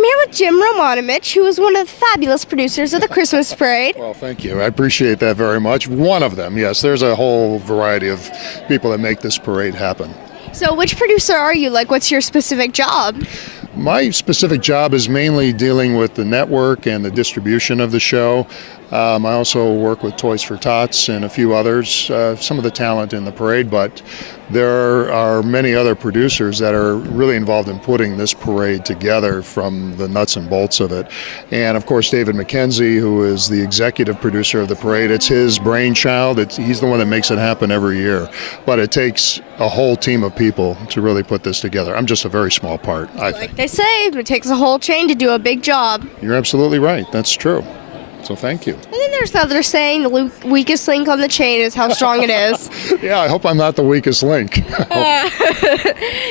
I'm here with Jim Romanovich, who is one of the fabulous producers of the Christmas Parade. Well, thank you. I appreciate that very much. One of them, yes. There's a whole variety of people that make this parade happen. So which producer are you? Like, what's your specific job? My specific job is mainly dealing with the network and the distribution of the show. I also work with Toys for Tots and a few others, some of the talent in the parade, but there are many other producers that are really involved in putting this parade together from the nuts and bolts of it. And of course, David McKenzie, who is the executive producer of the parade, it's his brainchild. He's the one that makes it happen every year. But it takes a whole team of people to really put this together. I'm just a very small part, I think. Like they say, it takes a whole chain to do a big job. You're absolutely right. That's true. So thank you. And then there's the other saying, the weakest link on the chain is how strong it is. Yeah, I hope I'm not the weakest link.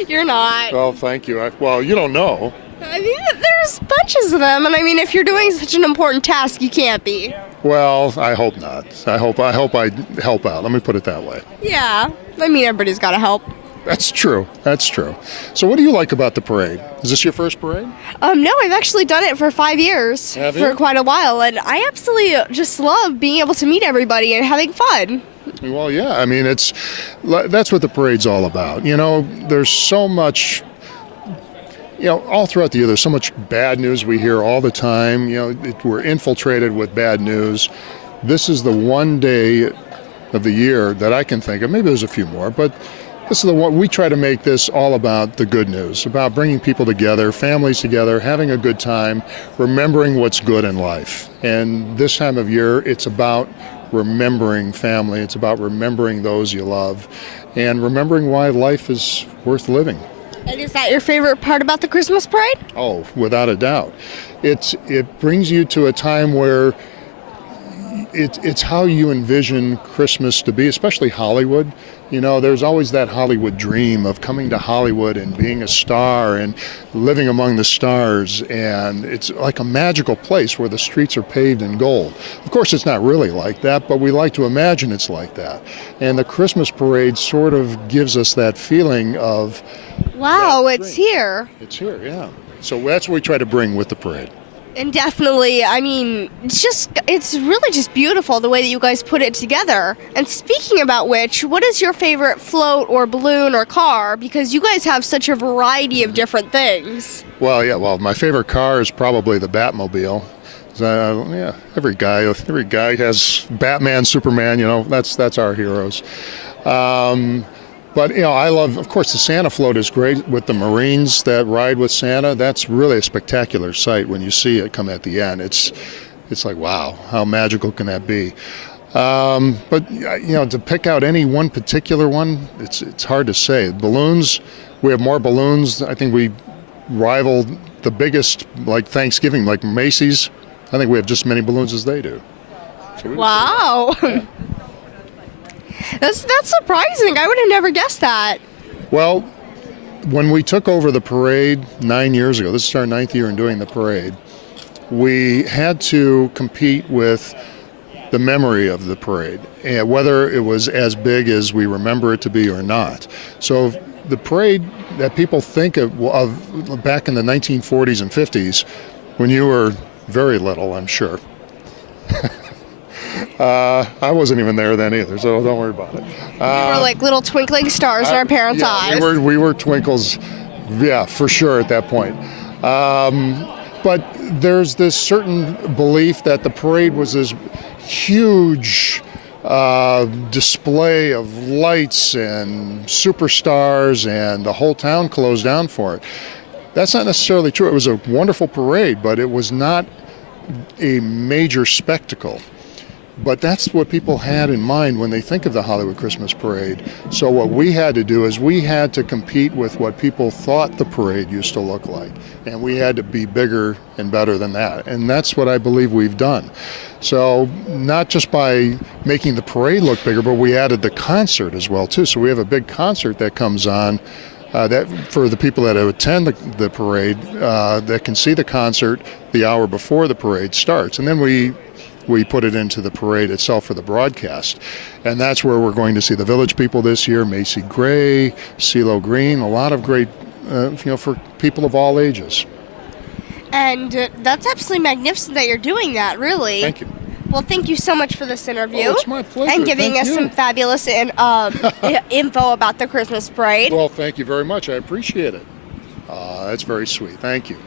You're not. Well, thank you. Well, you don't know. I mean, there's bunches of them, and I mean, if you're doing such an important task, you can't be. Well, I hope not. I hope I help out. Let me put it that way. Yeah, I mean, everybody's got to help. That's true. That's true. So what do you like about the parade? Is this your first parade? No, I've actually done it for 5 years, Have you? for quite a while, and I absolutely just love being able to meet everybody and having fun. Well, yeah. I mean, that's what the parade's all about. You know, there's so much. You know, all throughout the year, there's so much bad news we hear all the time. You know, we're infiltrated with bad news. This is the one day of the year that I can think of. Maybe there's a few more, but this is the one we try to make this all about the good news, about bringing people together, families together, having a good time, remembering what's good in life. And this time of year, it's about remembering family. It's about remembering those you love and remembering why life is worth living. And is that your favorite part about the Christmas parade? Oh, without a doubt. It brings you to a time where it's how you envision Christmas to be, especially Hollywood. You know, there's always that Hollywood dream of coming to Hollywood and being a star and living among the stars, and it's like a magical place where the streets are paved in gold. Of course, it's not really like that, but we like to imagine it's like that. And the Christmas parade sort of gives us that feeling of, wow, it's here. It's here, yeah. So that's what we try to bring with the parade. And definitely, I mean, it's really just beautiful the way that you guys put it together. And speaking about which, what is your favorite float or balloon or car? Because you guys have such a variety of different things. Well, yeah, my favorite car is probably the Batmobile. Yeah, every guy has Batman, Superman, you know, that's our heroes. But, you know, I love, of course, the Santa float is great with the Marines that ride with Santa. That's really a spectacular sight when you see it come at the end. It's like, wow, how magical can that be? But, you know, to pick out any one particular one, it's hard to say. Balloons, we have more balloons. I think we rival the biggest, like Thanksgiving, like Macy's. I think we have just as many balloons as they do. So wow. That's surprising. I would have never guessed that. Well, when we took over the parade 9 years ago, this is our 9th year in doing the parade, we had to compete with the memory of the parade, and whether it was as big as we remember it to be or not. So the parade that people think of back in the 1940s and 50s, when you were very little, I'm sure. I wasn't even there then either, so don't worry about it. We were like little twinkling stars in our parents' eyes. We were twinkles, yeah, for sure at that point. But there's this certain belief that the parade was this huge display of lights and superstars, and the whole town closed down for it. That's not necessarily true. It was a wonderful parade, but it was not a major spectacle. But that's what people had in mind when they think of the Hollywood Christmas Parade. So what we had to do is we had to compete with what people thought the parade used to look like. And we had to be bigger and better than that. And that's what I believe we've done. So not just by making the parade look bigger, but we added the concert as well, too. So we have a big concert that comes on that for the people that attend the parade that can see the concert the hour before the parade starts. And then we put it into the parade itself for the broadcast. And that's where we're going to see the Village People this year, Macy Gray, CeeLo Green, a lot of great, for people of all ages. And that's absolutely magnificent that you're doing that, really. Thank you. Well, thank you so much for this interview. Oh, it's my pleasure. And giving Thank us you. some fabulous info about the Christmas parade. Well, thank you very much. I appreciate it. That's very sweet. Thank you.